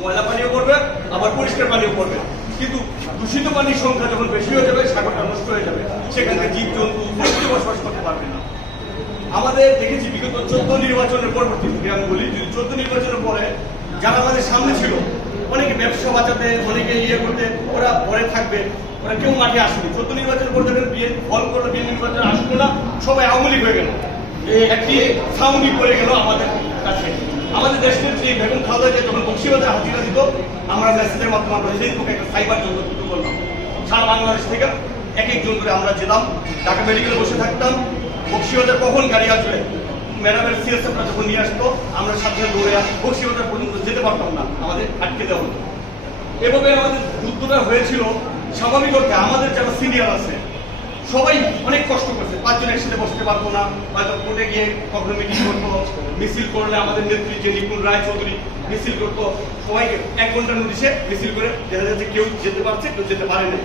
ময়লা পানিও পড়বে, আবার পরিষ্কার পানিও পড়বে। কিন্তু দূষিত পানির সংখ্যা যখন বেশি হয়ে যাবে, সাগরটা নষ্ট হয়ে যাবে, সেখানে জীবজন্তু বসবাস করতে পারবে না। আমাদের দেখেছি বিগত 14 নির্বাচনের পরবর্তী থেকে আমি বলি, যদি 14 নির্বাচনের পরে যারা আমাদের সামনে ছিল, অনেকে ব্যবসা বাঁচাতে, অনেকে করতে, ওরা পরে থাকবে, ওরা কেউ মাঠে আসেনি। 14 নির্বাচনের পর দেখেন ফল করলো, বিএনপি নির্বাচন আসলো না, সবাই আওয়ামী লীগ হয়ে গেল। একটি সাউন্ডই পড়ে গেল আমাদের কাছে। আমাদের দেশের যে বেগম খালেদা জিয়া যখন বক্সিবাজার হাজিরা দিত, আমরা মেসেজের মাধ্যমে আমরা ফেসবুকে একটা সাইবার জন্য শুরু করলাম। সারা বাংলাদেশ থেকে এক একজন করে আমরা যেতাম, ঢাকা মেডিকেলে বসে থাকতাম, বক্সিবাজার কখন গাড়ি আসবে, ম্যাডামের সিএসএফরা যখন নিয়ে আসতো, আমরা সাথে দৌড়ে বক্সিবাজার পর্যন্ত যেতে পারতাম না, আমাদের আটকে দেওয়া হতো। এভাবে আমাদের যুদ্ধটা হয়েছিল। স্বাভাবিক অর্থে আমাদের যারা সিনিয়র আছে সবাই অনেক কষ্ট করছে। 5 জন একসাথে বসতে পারবো না, হয়তো কোর্টে গিয়ে কখনো মিটিং করতো, মিছিল করলে আমাদের নেত্রী যে নিপুণ রায় চৌধুরী মিছিল করতো, সবাইকে 1 ঘন্টার নোটিশে মিছিল করে দেখা যাচ্ছে কেউ যেতে পারছে, কেউ যেতে পারে না।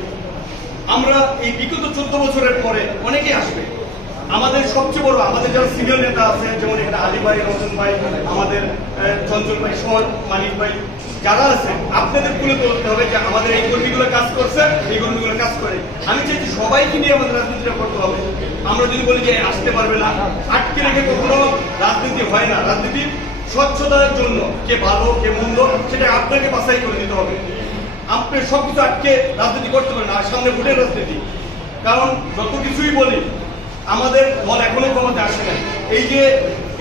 আমরা এই বিগত 14 বছরের পরে অনেকেই আসবে। আমাদের সবচেয়ে বড়, আমাদের যারা সিনিয়র নেতা আছে, যেমন এখানে আলী ভাই, রতন ভাই, আমাদের চঞ্চল ভাই, শহর মানিক ভাই, যারা আছে, আপনাদের তুলে ধরতে হবে যে আমাদের এই কর্মীগুলো কাজ করছে, এই কর্মীগুলো কাজ করে। আমি চাইছি সবাইকে নিয়ে আমাদের রাজনীতিটা করতে হবে। আমরা যদি বলি যে আসতে পারবে না, আটকে রেখে কখনো রাজনীতি হয় না। রাজনীতি স্বচ্ছতার জন্য, কে ভালো কে মন্দ সেটা আপনাকে বাছাই করে দিতে হবে। আপনি সবকিছু আটকে রাজনীতি করতে পারেন না। আর সামনে ভোটের রাজনীতি, কারণ যত কিছুই বলি আমাদের দল এখনো ক্ষমতা আসে না। এই যে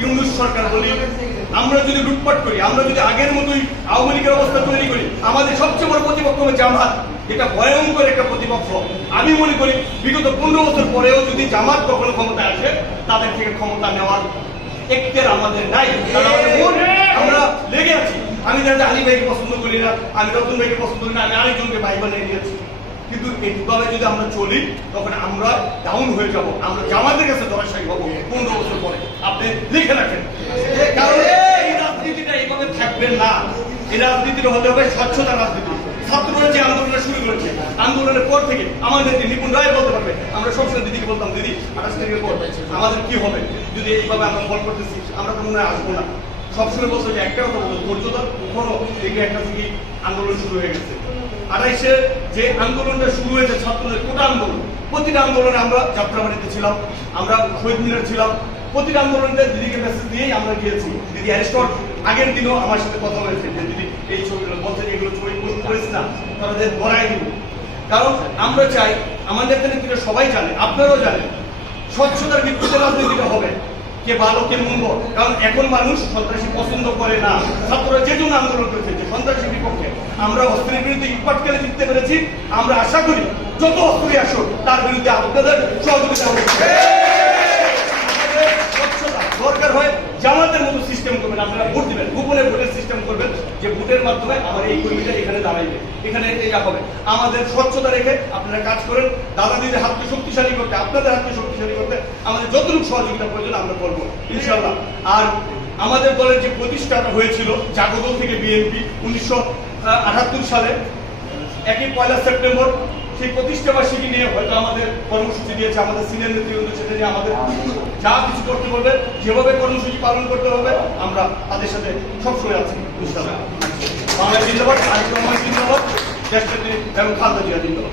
ইউনূস সরকার বলি, আমরা যদি লুটপাট করি, আমরা যদি আগের মতোই আওয়ামী লীগের অবস্থা তৈরি করি, আমাদের সবচেয়ে বড় প্রতিপক্ষ হবে জামাত। এটা ভয়ঙ্কর একটা প্রতিপক্ষ। আমি মনে করি বিগত 15 বছর পরেও যদি জামাত কখনো ক্ষমতা আসে, তাদের থেকে ক্ষমতা নেওয়ার এখতিয়ার আমাদের নাই। আমরা লেগে আছি। আমি যাতে আলী ভাইকে পছন্দ করি না, আমি রতন ভাইকে পছন্দ করি না, আমি আরেকজনকে ভাই বানিয়ে নিয়েছি। কিন্তু এইভাবে যদি আমরা চলি, তখন আমরা ডাউন হয়ে যাব। আমরা জামাতের কাছে ধরাশায়ী হবো 15 বছর পরে। আপনি লিখে রাখেন, কারণ এই রাজনীতিটা এইভাবে থাকবে না। এই রাজনীতিটা হতে হবে স্বচ্ছতা রাজনীতি। ছাত্ররা যে আন্দোলনটা শুরু করেছে, আন্দোলনের পর থেকে আমাদের নিপুণ রায় বলতে পারবে। আমরা সবসময় দিদিকে বলতাম, দিদি 28 তারিখের পর আমাদের কি হবে যদি এইভাবে আমরা ফল করতেছি, আমরা তো মনে হয় আসবো না। সবসময় বলতো যে একটা কথা বলতো, ধৈর্য ধর, কখনো দেখবে একটা থেকে আন্দোলন শুরু হয়ে গেছে। 28-এ যে আন্দোলনটা শুরু হয়েছে, ছাত্রদের কোটা আন্দোলন, প্রতিটা আন্দোলনে আমরা যাত্রাবাড়িতে ছিলাম, আমরা শহীদ মিনারে ছিলাম। প্রতিটা আন্দোলনে দিদিকে মেসেজ দিয়েই আমরা গিয়েছি। দিদি অ্যারেস্ট হওয়ার আগের দিনও আমার সাথে কথা হয়েছে যে দিদি এই ছবিগুলো বলছেন, এগুলো ছবি করেছি না, তাদের বড়াই দিব। কারণ আমরা চাই, আমাদের নেতৃত্বে সবাই জানে, আপনারাও জানেন, স্বচ্ছতার ভিত্তিতে রাজনীতিটা হবে, কে ভালো কে মন্দ। কারণ এখন মানুষ সন্ত্রাসী পছন্দ করে না। ছাত্ররা যে জন্য আন্দোলন করেছে, যে সন্ত্রাসীর বিপক্ষে, আমরা অস্ত্রের বিরুদ্ধে ইটপাটকেলে জিততে পেরেছি। আমরা আশা করি যত অস্ত্রই আসুক, তার বিরুদ্ধে আপনাদের সহযোগিতা হবে। স্বচ্ছতা দরকার হয়, জামাতের মতো সিস্টেম করবেন, আপনারা ভোট দিবেন, গোপনে ভোটের সিস্টেম করবেন, যে ভোটের মাধ্যমে আমার এই কর্মীটা এখানে দাঁড়াইবে, এখানে এটা হবে। আমাদের স্বচ্ছতা রেখে আপনারা কাজ করেন। দাদা দিদির হাতকে শক্তিশালী করতে, আপনাদের হাতকে শক্তিশালী করতে আমাদের যতটুকু সহযোগিতা প্রয়োজন আমরা করবো ইনশাআল্লাহ। আর আমাদের দলের যে প্রতিষ্ঠাটা হয়েছিল জাগদল থেকে বিএনপি 1978 সালে 1 সেপ্টেম্বর, সেই প্রতিষ্ঠা বার্ষিকী নিয়ে হয়তো আমাদের কর্মসূচি দিয়েছে আমাদের সিনিয়র নেতৃবৃন্দ। সেটা নিয়ে আমাদের যা কিছু করতে হবে, যেভাবে কর্মসূচি পালন করতে হবে, আমরা তাদের সাথে সবসময় আছি ইনশাআল্লাহ। বাংলাদেশ জিন্দাবাদ, আরেক রহমান জিন্দাবাদ, দেশনেত্রী বেগম খালেদা জিয়া জিন্দাবাদ।